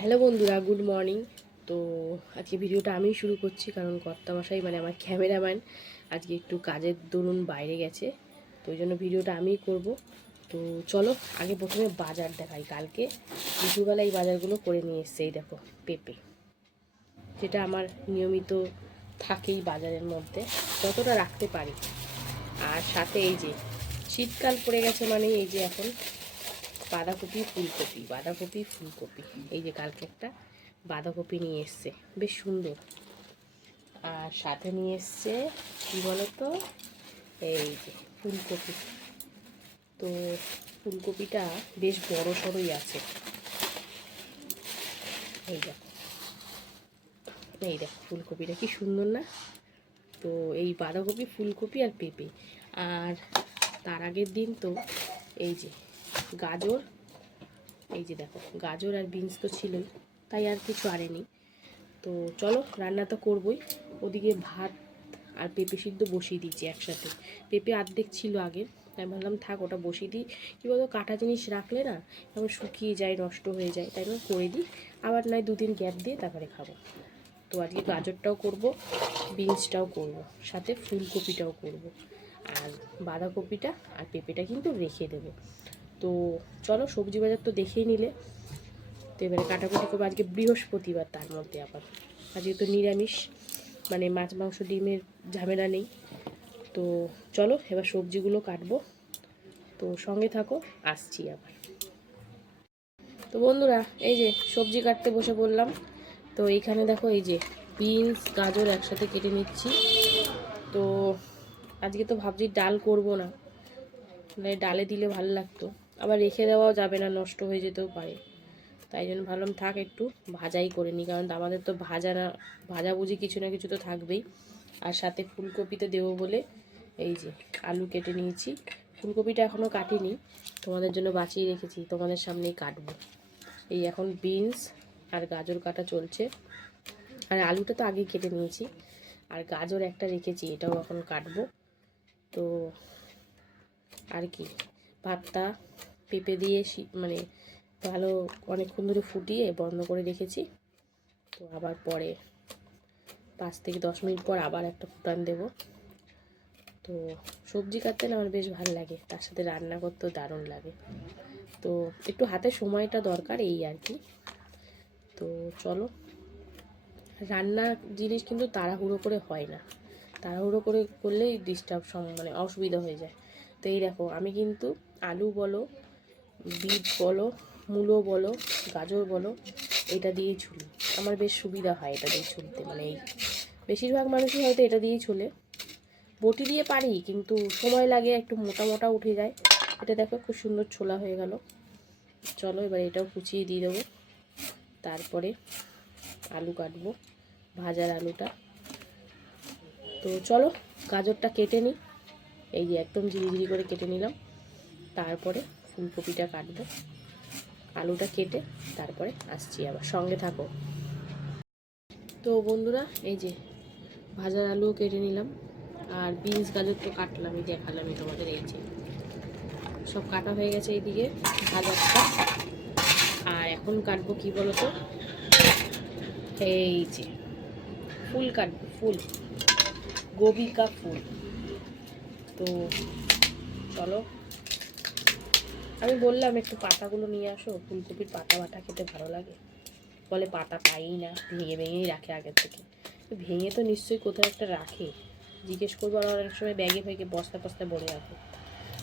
Hello বন্ধুরা, good morning. তো আজকে ভিডিওটা আমি শুরু করছি, কারণ কর্তামশাই মানে আমার ক্যামেরাম্যান, আজকে একটু কাজের দরুন বাইরে গেছে, তো ওই জন্য ভিডিওটা আমিই করব। তো চলো, আগে প্রথমে বাজার দেখাই কালকে। দুপুরবেলা এই বাজারগুলো করে নিয়ে এসছে, এই দেখো, পেঁপে। যেটা আমার নিয়মিত থাকেই বাজারের মধ্যে, যতটা রাখতে পারি। আর সাথে এই যে, শীতকাল পড়ে গেছে মানে এই যে এখন বাঁধাকপি, ফুলকপি বাঁধাকপি, ফুলকপি। এই যে কালকে একটা বাঁধাকপি নিয়ে এসছে, বেশ সুন্দর। আর সাথে নিয়ে এসছে, কী বলতো? এই যে ফুলকপি। তো ফুলকপিটা বেশ বড় সড়ই আছে। এই দেখো। এই দেখো, ফুলকপিটা কি সুন্দর না? তো এই বাঁধাকপি, ফুলকপি আর পেঁপে। আর তার আগের দিন তো এই যে গাজর। এই যে দেখো, গাজর আর বিনস তো ছিলই, তাই আর কিছু আনেনি। তো চলো, রান্না তো করবই। ওদিকে ভাত আর পেঁপে সিদ্ধ বসিয়ে দিয়েছি একসাথে। পেঁপে অর্ধেক ছিল আগে, তাই ভাবলাম থাক, ওটা বসিয়ে দিই। কী বলতো, কাটা জিনিস রাখলে না এখন শুকিয়ে যায়, নষ্ট হয়ে যায়, তাই না করে দিই। আবার নয়, দুদিন গ্যাপ দিয়ে তারপরে খাব। তো আজকে গাজরটাও করব, বিনসটাও করব, সাথে ফুলকপিটাও করব। আর বাঁধাকপিটা আর পেঁপেটা কিন্তু রেখে দেবো। তো চলো সবজি বাজার তো দেখেই নিলে। তো এবারে কাটাকুটি করব আজকে বৃহস্পতিবার তার মধ্যে আবার। আজকে তো নিরামিষ মানে মাছ, মাংস, ডিমের ঝামেলা নেই। তো চলো এবার সবজিগুলো কাটবো। তো সঙ্গে থাকো, আসছি আবার। তো বন্ধুরা, এই যে সবজি কাটতে বসে পড়লাম। তো এইখানে দেখো এই যে বিনস, গাজর একসাথে কেটে নিচ্ছি। তো আজকে তো ভাবছি ডাল করব না। মানে ডালে দিলে ভালো লাগতো। আবার রেখে দেওয়াও যাবে না, নষ্ট হয়ে যেতেও পারে। তাই জন্য ভাবলাম থাক একটু ভাজাই করে নিই, কারণ আমাদের তো ভাজা না, ভাজা বুঝি কিছু না কিছু তো থাকবেই। আর সাথে ফুলকপিতে দেবো বলে এই যে আলু কেটে নিয়েছি। ফুলকপিটা এখনও কাটিনি, তোমাদের জন্য বাঁচিয়ে রেখেছি, তোমাদের সামনেই কাটবো। এই এখন বিনস আর গাজর কাটা চলছে। আর আলুটা তো আগেই কেটে নিয়েছি, আর গাজর একটা রেখেছি, এটাও এখন কাটবো। তো আর কি, ভাতটা পেঁপে দিয়ে মানে ভালো অনেকক্ষণ ধরে ফুটিয়ে বন্ধ করে রেখেছি। তো আবার পরে পাঁচ থেকে দশ মিনিট পর আবার একটা ফুটান দেব। তো সবজি কাটতে না আমার বেশ ভালো লাগে, তার সাথে রান্না করতেও দারুণ লাগে। তো একটু হাতে সময়টা দরকার এই আর কি। তো চলো, রান্না জিনিস কিন্তু তাড়াহুড়ো করে হয় না। তাড়াহুড়ো করে করলেই ডিস্টার্ব মানে অসুবিধা হয়ে যায়। তো এই দেখো, আমি কিন্তু আলু বলো বিট বলো, মূলো বলো, গাজর বলো, এটা দিয়ে ঝুলি। আমার বেশ সুবিধা হয় এটা দিয়ে ঝুলতে মানে এই বেশিরভাগ মানুষই হয়তো এটা দিয়েই ঝুলে। বটি দিয়ে পারি, কিন্তু সময় লাগে, একটু মোটা মোটা উঠে যায়। এটা দেখো খুব সুন্দর ছোলা হয়ে গেল। চলো এবার এটাও কুচিয়ে দিয়ে দেবো। তারপরে আলু কাটবো, ভাজার আলুটা। তো চলো, গাজরটা কেটে নিই। এই যে একদম ঝিরিঝিরি করে কেটে নিলাম। তারপরে ফুলকপিটা কাটবো। আলুটা কেটে তারপরে আসছি আবার। সঙ্গে থাকো। তো বন্ধুরা, এই যে ভাজার আলুও কেটে নিলাম। আর বিনস গাজর তো কাটলামই, দেখালামই তোমাদের এই যে। সব কাটা হয়ে গেছে এইদিকে ভাজারটা আর এখন কাটবো কি বলতো? এই যে ফুল কাটবো, ফুল। গোবিকা ফুল। তো চলো আমি বললাম, একটু পাতাগুলো নিয়ে আসো, ফুলকপির পাতা বাটা খেতে ভালো লাগে। বলে, পাতা পাই না, ভেঙে ভেঙেই রাখে আগের থেকে। ভেঙে তো নিশ্চয়ই কোথাও একটা রাখে। জিজ্ঞেস করব আর অনেক সময় ব্যাগে ফ্যাগে বস্তা বস্তা ভরে রাখে।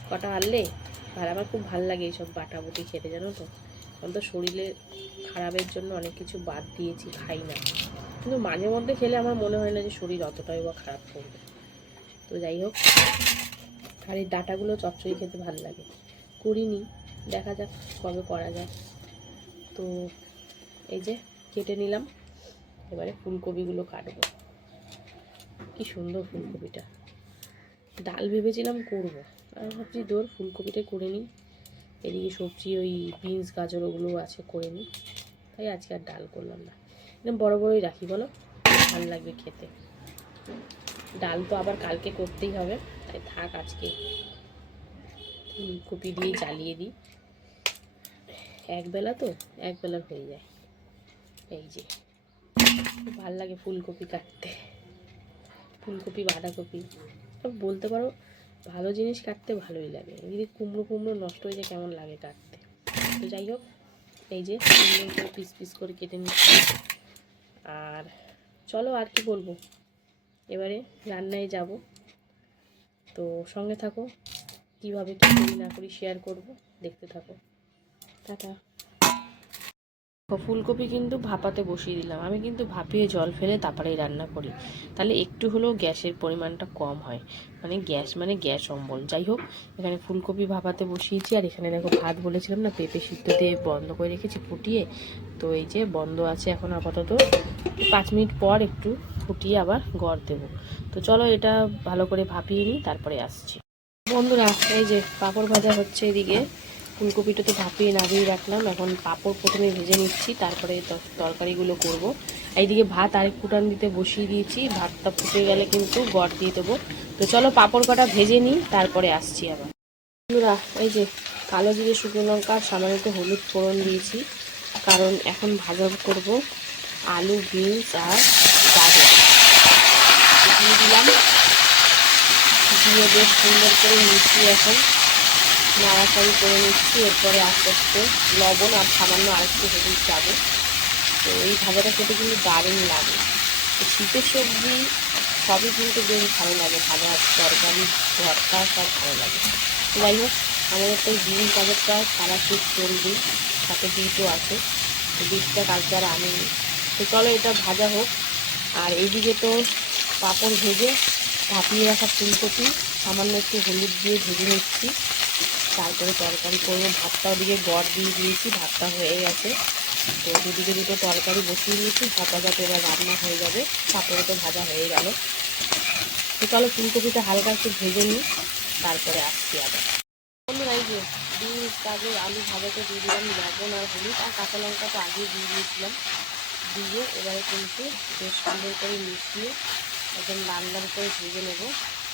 কটা আনলে? আর আমার খুব ভালো লাগে এইসব বাটা বুটি খেতে, জানো তো? আমি তো শরীরে খারাপের জন্য অনেক কিছু বাদ দিয়েছি, খাই না। কিন্তু মাঝে মধ্যে খেলে আমার মনে হয় না যে শরীর অতটাই বা খারাপ করবে। তো যাই হোক, আর এই ডাটাগুলো চচ্চড়ি খেতে ভালো লাগে। করিনি, দেখা যাক কবে করা যায়। তো এই যে কেটে নিলাম, এবারে ফুলকপিগুলো কাটবো। কি সুন্দর ফুলকপিটা। ডাল ভেবেছিলাম করব, আর ভাবছি দোর ফুলকপিটা করে নিই। এদিকে সবজি ওই বিনস, গাজর ওগুলো আছে করে নিই। তাই আজকে আর ডাল করলাম না। এরকম বড় বড়ই রাখি, বলো? ভালো লাগবে খেতে। ডাল তো আবার কালকে করতেই হবে, তাই থাক আজকে। ফুলকপি দিয়ে চালিয়ে দিই। একবেলা তো, একবেলা হয়ে যায়। এই যে, ভালো লাগে ফুলকপি কাটতে। ফুলকপি, বাঁধাকপি বলতে পারো, ভালো জিনিস কাটতে ভালোই লাগে। যদি কুমড়ো কুমড়ো নষ্ট হয়ে যায়, কেমন লাগে কাটতে? তো যাই হোক, এই যে করে পিস পিস করে কেটে নিচ্ছি। আর চলো আর কি বলব? এবারে রান্নায় যাব। তো সঙ্গে থাকো। কীভাবে কী করি না করি শেয়ার করব, দেখতে থাকো। টাটা। ফুলকপি কিন্তু ভাপাতে বসিয়ে দিলাম। আমি কিন্তু ভাপিয়ে জল ফেলে তারপরেই রান্না করি। তাহলে একটু হলেও গ্যাসের পরিমাণটা কম হয়। মানে গ্যাস মানে গ্যাস অম্বল। যাই হোক, এখানে ফুলকপি ভাপাতে বসিয়েছি। আর এখানে দেখো ভাত বলেছিলাম না, পেঁপে সিদ্ধ দিয়ে বন্ধ করে রেখেছি ফুটিয়ে। তো এই যে বন্ধ আছে এখন আপাতত। পাঁচ মিনিট পর একটু ফুটিয়ে আবার গড় দেবো। তো চলো এটা ভালো করে ভাপিয়ে নিই, তারপরে আসছি। বন্ধুরা, এই যে পাঁপড় ভাজা হচ্ছে এদিকে। ফুলকপিটা তো ভাপিয়ে নামিয়ে রাখলাম। এখন পাঁপড় প্রথমে ভেজে নিচ্ছি, তারপরে তর- তরকারিগুলো করব। এইদিকে ভাত আরেক ফুটান দিতে বসিয়ে দিয়েছি। ভাতটা ফুটে গেলে কিন্তু গড় দিয়ে দেবো। তো চলো পাঁপড় কটা ভেজে নিই, তারপরে আসছি আবার। বন্ধুরা, এই যে কালো জিরে, শুকনো লঙ্কা আর সামান্য হলুদ ফোড়ন দিয়েছি। কারণ এখন ভাজা করব আলু, বিনস আর গাজর। দিলাম। দিয়ে বেশ সুন্দর করে মিশিয়ে এখন নাড়াচাড়ি করে নিচ্ছি। এরপরে আস্তে আস্তে লবণ আর সামান্য আরেকটু হলুদ যাবে। তো এই ভাজাটা খেতে কিন্তু দারুণ লাগে। শীতের সবজি সবই কিন্তু বেশ ভালো লাগে। ভাজা, তরকারি, ভর্তা সব ভালো লাগে। যাই হোক, আমাদের তো বিন গাজরটা সারা শীত চলবে সাথে বিটও আছে। তো বিটটা কালকে আর আনিনি। তো চলো এটা ভাজা হোক। আর এইদিকে তো পাঁপড় ভেজে ভাপিয়ে রাখা ফুলকপি, সামান্য একটু হলুদ দিয়ে ভেজে নিচ্ছি। তারপরে তরকারি করব। ভাতটা ওদিকে গড় দিয়ে দিয়েছি, ভাতটা হয়ে গেছে। তো দুদিকে দুটো তরকারি বসিয়ে দিয়েছি ভাতটা যাতে এবার রান্না হয়ে যাবে। তারপরে তো ভাজা হয়ে গেল। তো চলো ফুলকপিটা হালকা একটু ভেজে নিই, তারপরে আসছি আবার। বন্ধুরা আলু ভাজাতে দিয়ে দিলাম, লবণ আর হলুদ আর কাঁচা লঙ্কা তো আগে দিয়ে দিয়েছিলাম। দিয়ে এবারে কিন্তু বেশ সুন্দর করে মিশিয়ে একদম লাল লাল করে ভেজে নেব।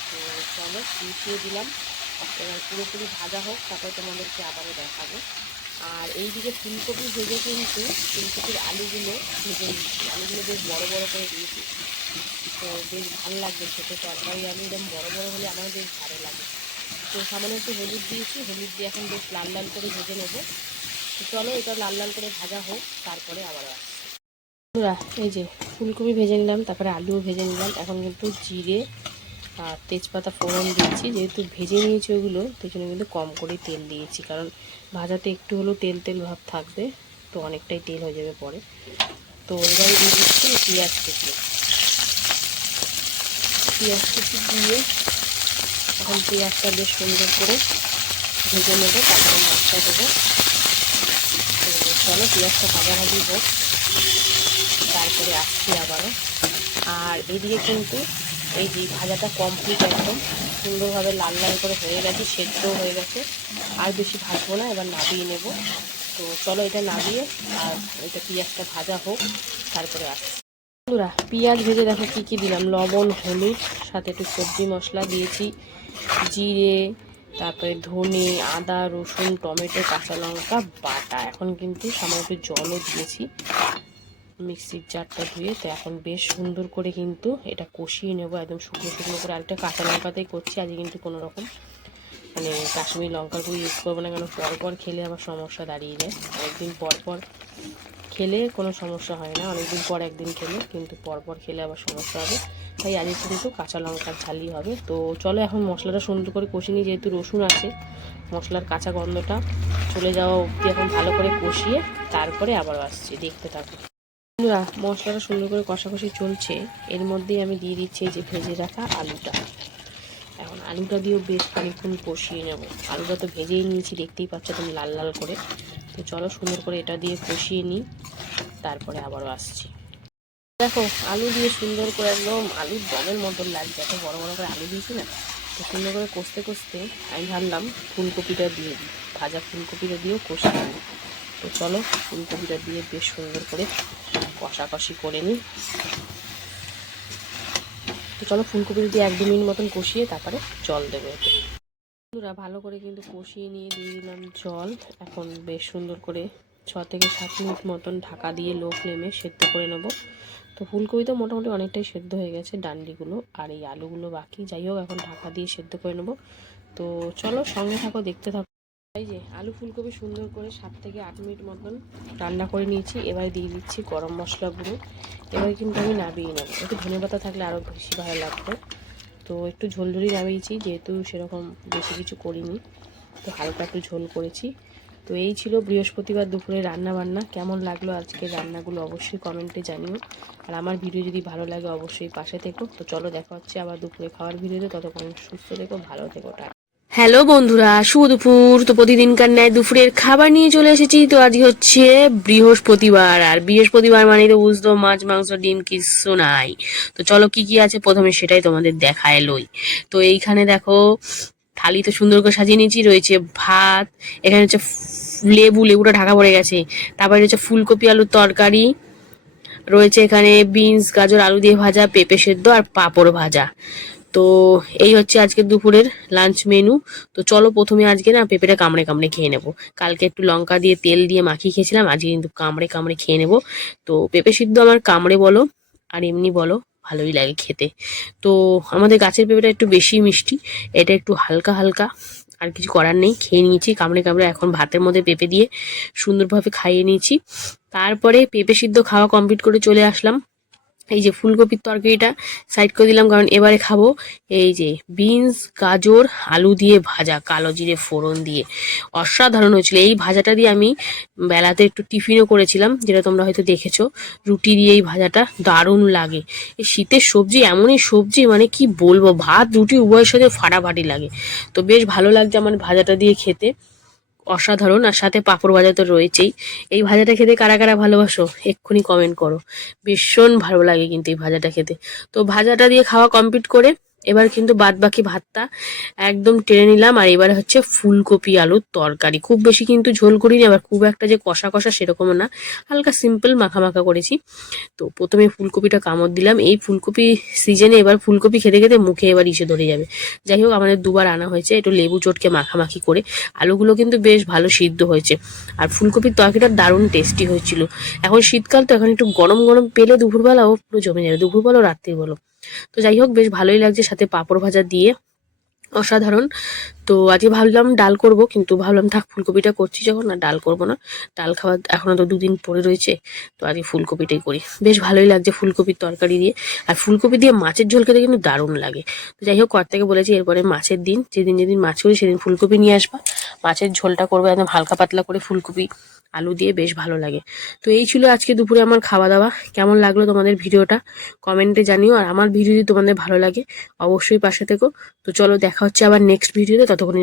তো চলো, মিশিয়ে দিলাম। এবার পুরোপুরি ভাজা হোক, তারপরে তোমাদেরকে আবারও দেখাবো। আর এইদিকে ফুলকপি ভেজে কিন্তু ফুলকপির আলুগুলো ভেজে নিচ্ছি। আলুগুলো বেশ বড় বড় করে দিয়েছি। তো বেশ ভালো লাগবে খেতে। তরকারি আলু এরকম বড় বড় হলে আমার বেশ ভালো লাগে। তো সামান্য একটু হলুদ দিয়েছি। হলুদ দিয়ে এখন বেশ লাল লাল করে ভেজে নেব। চলো, এটা লাল লাল করে ভাজা হোক, তারপরে আবার আসছি। বন্ধুরা, এই যে ফুলকপি ভেজে নিলাম তারপরে আলুও ভেজে নিলাম। এখন কিন্তু জিরে আর তেজপাতা ফোড়ন দিয়েছি যেহেতু ভেজে নিয়েছি ওগুলো সেই জন্য কিন্তু কম করে তেল দিয়েছি। কারণ ভাজাতে একটু হলেও তেল তেল ভাব থাকবে তো অনেকটাই তেল হয়ে যাবে পরে। তো এবারে দিয়ে দিচ্ছি পেঁয়াজ কুচি। পেঁয়াজ কুচি দিয়ে এখন পেঁয়াজটা বেশ সুন্দর করে ভেজে নেব তারপরে মাছটা দেবো। তো চলো পেঁয়াজটা ভাজাভাজি হোক। তারপরে আসছি আবারও। আর এদিকে কিন্তু এই যে ভাজাটা কমপ্লিট একদম সুন্দরভাবে লাল লাল করে হয়ে গেছে সেদ্ধ হয়ে গেছে। আর বেশি ভাজবো না, এবার নাবিয়ে নেব। তো চলো এটা নাবিয়ে আর এটা পেঁয়াজটা ভাজা হোক, তারপরে আসছি। বন্ধুরা, পেঁয়াজ ভেজে দেখো কী কী দিলাম। লবণ, হলুদ, সাথে একটু সবজি মশলা দিয়েছি। জিরে, তারপরে ধনে, আদা, রসুন, টমেটো, কাঁচা লঙ্কা, বাটা। এখন কিন্তু সামান্য একটু জলও দিয়েছি। মিক্সির জারটা ধুয়ে তো এখন বেশ সুন্দর করে কিন্তু এটা কষিয়ে নেব, একদম শুকনো শুকনো করে। আরেকটা কাঁচা লঙ্কাতেই করছি, আজকে কিন্তু কোনো রকম। মানে কাশ্মীরি লঙ্কার গুঁড়ো ইউজ করব না কেন পর পর খেলে আবার সমস্যা দাঁড়িয়ে যায়। অনেকদিন পর পর খেলে কোনো সমস্যা হয় না, অনেকদিন পর একদিন খেলে, কিন্তু পর পর খেলে আবার সমস্যা হবে। তাই আজকে কিন্তু কাঁচা লঙ্কার ঝালই হবে। তো চলো এখন মশলাটা সুন্দর করে কষিয়ে নিই, যেহেতু রসুন আছে, মশলার কাঁচা গন্ধটা চলে যাওয়া অবধি এখন ভালো করে কষিয়ে তারপরে আবার আসছি, দেখতে থাকো। বন্ধুরা, মশলাটা সুন্দর করে কষাকষি চলছে। এর মধ্যেই আমি দিয়ে দিচ্ছি যে ভেজে রাখা আলুটা। এখন আলুটা দিয়েও বেশ খানিক্ষণ কষিয়ে নেব। আলুটা তো ভেজেই নিয়েছি, দেখতেই পাচ্ছ তুমি লাল লাল করে। তো চলো সুন্দর করে এটা দিয়ে কষিয়ে নিই। তারপরে আবারও আসছি। দেখো, আলু দিয়ে সুন্দর করে একদম আলুর দমের মতন লাগছে। এত বড় বড় করে আলু দিয়েছি না, তো সুন্দর করে কষতে কষতে আমি ভাবলাম ফুলকপিটা দিয়ে দিই। ভাজা ফুলকপিটা দিয়েও কষিয়ে নিই। তো চলো, ফুলকপিটা দিয়ে বেশ সুন্দর করে কষাকষি করে নিই। তো চলো ফুলকপি দিয়ে এক দু মিনিট মতন কষিয়ে তারপরে জল দেবো এতে। বন্ধুরা, ভালো করে কিন্তু কষিয়ে নিয়ে দিয়ে দিলাম জল। এখন বেশ সুন্দর করে ছ থেকে সাত মিনিট মতন ঢাকা দিয়ে লো ফ্লেমে সেদ্ধ করে নেব। তো ফুলকপি তো মোটামুটি অনেকটাই সেদ্ধ হয়ে গেছে ডান্ডিগুলো আর এই আলুগুলো বাকি। যাই হোক, এখন ঢাকা দিয়ে সেদ্ধ করে নেব। তো চলো সঙ্গে থাকো, দেখতে থাকো। এই যে আলু ফুলকপি সুন্দর করে সাত থেকে আট মিনিট মতন রান্না করে নিয়েছি। এবার দিয়ে দিচ্ছি গরম মশলা গুঁড়ো। এবার কিন্তু আমি নাবিয়ে নেব। একটু ধনে পাতা থাকলে আরও বেশি ভালো লাগতো তো একটু ঝোলঝুলি নামিয়েছি, যেহেতু সেরকম বেশি কিছু করিনি। তো হালকা একটু ঝোল করেছি। তো এই ছিল বৃহস্পতিবার দুপুরে রান্না বান্না কেমন লাগল আজকে রান্নাগুলো অবশ্যই কমেন্টে জানিও। আর আমার ভিডিও যদি ভালো লাগে অবশ্যই পাশে থেকো। তো চলো দেখা হচ্ছে আবার দুপুরে খাওয়ার ভিডিওতে। ততক্ষণ সুস্থ থেকো, ভালো থেকো, টাটা। হ্যালো বন্ধুরা, শুভ দুপুর। তো প্রতিদিনকার ন্যায় দুপুরের খাবার নিয়ে চলে এসেছি। তো আজকে হচ্ছে বৃহস্পতিবার, আর বৃহস্পতিবার মানে তো বুঝতো মাছ, মাংস, ডিম কিচ্ছু নাই। তো চলো কি কি আছে? প্রথমে সেটাই তোমাদের দেখায় লই তো এইখানে দেখো, থালি তো সুন্দর করে সাজিয়ে নিয়েছি, রয়েছে ভাত, এখানে হচ্ছে লেবু, লেবুটা ঢাকা পড়ে গেছে। তারপরে রয়েছে ফুলকপি, আলুর তরকারি, রয়েছে এখানে বিনস, গাজর, আলু দিয়ে ভাজা, পেঁপে সেদ্ধ আর পাঁপড় ভাজা। তো এই হচ্ছে আজকে দুপুরের লাঞ্চ মেনু তো চলো প্রথমে আজকে না পেঁপেটা কামড়ে কামড়ে খেয়ে নেব। কালকে একটু লঙ্কা দিয়ে তেল দিয়ে মাখিয়ে খেয়েছিলাম, আজকে কিন্তু কামড়ে কামড়ে খেয়ে নেব। তো পেঁপে সিদ্ধ আমার কামড়ে বলো, আর এমনি বলো, ভালোই লাগে খেতে। তো আমাদের গাছের পেঁপেটা একটু বেশি মিষ্টি, এটা একটু হালকা হালকা, আর কিছু করার নেই, খেয়ে নিয়েছি, কামড়ে কামড়ে এখন ভাতের মধ্যে পেঁপে দিয়ে সুন্দরভাবে খাইয়ে নিয়েছি। তারপরে পেঁপে সিদ্ধ খাওয়া কমপ্লিট করে চলে আসলাম। এই যে ফুলকপির তরকারিটা সাইড করে দিলাম, কারণ এবারে খাব এই যে বিনস গাজর, আলু দিয়ে ভাজা, কালো জিরে ফোড়ন দিয়ে। অসাধারণ হয়েছিল। এই ভাজাটা দিয়ে আমি বেলাতে একটু টিফিনও করেছিলাম, যেটা তোমরা হয়তো দেখেছ। রুটি দিয়ে এই ভাজাটা দারুণ লাগে। এই শীতের সবজি, এমনই সবজি মানে কি বলব, ভাত, রুটি উভয়ের সাথে ফাটাফাটি লাগে। তো বেশ ভালো লাগছে আমার ভাজাটা দিয়ে খেতে। অসাধারণ আর সাথে পাঁপড় ভাজা তো রয়েছেই। এই ভাজাটা খেতে কারা কারা ভালোবাসো? এক্ষুনি কমেন্ট করো। ভীষণ ভালো লাগে কিন্তু এই ভাজাটা খেতে। তো ভাজাটা দিয়ে খাওয়া কমপ্লিট করে এবার কিন্তু বাদ বাকি ভাতটা একদম টেনে নিলাম, আর এবার হচ্ছে ফুলকপি আলুর তরকারি। খুব বেশি কিন্তু ঝোল করিনি, আবার খুব একটা যে কষা কষা সেরকমও না, হালকা সিম্পল মাখা মাখা করেছি। তো প্রথমে ফুলকপিটা কামড় দিলাম। এই ফুলকপি সিজনে এবার ফুলকপি খেতে খেতে মুখে এবার ইসে ধরে যাবে। যাই হোক, আমাদের দুবার আনা হয়েছে, একটু লেবু চটকে মাখামাখি করে। আলুগুলো কিন্তু বেশ ভালো সিদ্ধ হয়েছে। আর ফুলকপির তরকারিটা দারুণ টেস্টি হয়েছিল। এখন শীতকাল তো এখন একটু গরম গরম পেলে দুপুরবেলাও পুরো জমে যাবে। দুপুর বলো রাত্রি বলো তো যাই হোক, বেশ ভালোই লাগছে সাথে পাঁপড় ভাজা দিয়ে। অসাধারণ। তো আজকে ভাবলাম ডাল করব, কিন্তু ভাবলাম থাক, ফুলকপিটা করছি যখন না ডাল করব না। ডাল খাওয়া এখনও তো দুদিন পরে রয়েছে, তো আজকে ফুলকপিটাই করি। বেশ ভালোই লাগছে ফুলকপির তরকারি দিয়ে। আর ফুলকপি দিয়ে মাছের ঝোল খেতে কিন্তু দারুণ লাগে। তো যাই হোক, কর্তাকে বলেছি এরপরে মাছের দিন, যেদিন যেদিন মাছ করি, সেদিন ফুলকপি নিয়ে আসবা। মাছের ঝোলটা করব, একদম হালকা পাতলা করে ফুলকপি। আলু দিয়ে বেশ ভালো লাগে। তো এই ছিল আজকে দুপুরে আমার খাওয়া দাওয়া কেমন লাগল তোমাদের ভিডিওটা? কমেন্টে জানিও। আর আমার ভিডিও যদি তোমাদের ভালো লাগে, অবশ্যই পাশে থেকো। তো চলো দেখা হচ্ছে আবার নেক্সট ভিডিওতে ততক্ষণ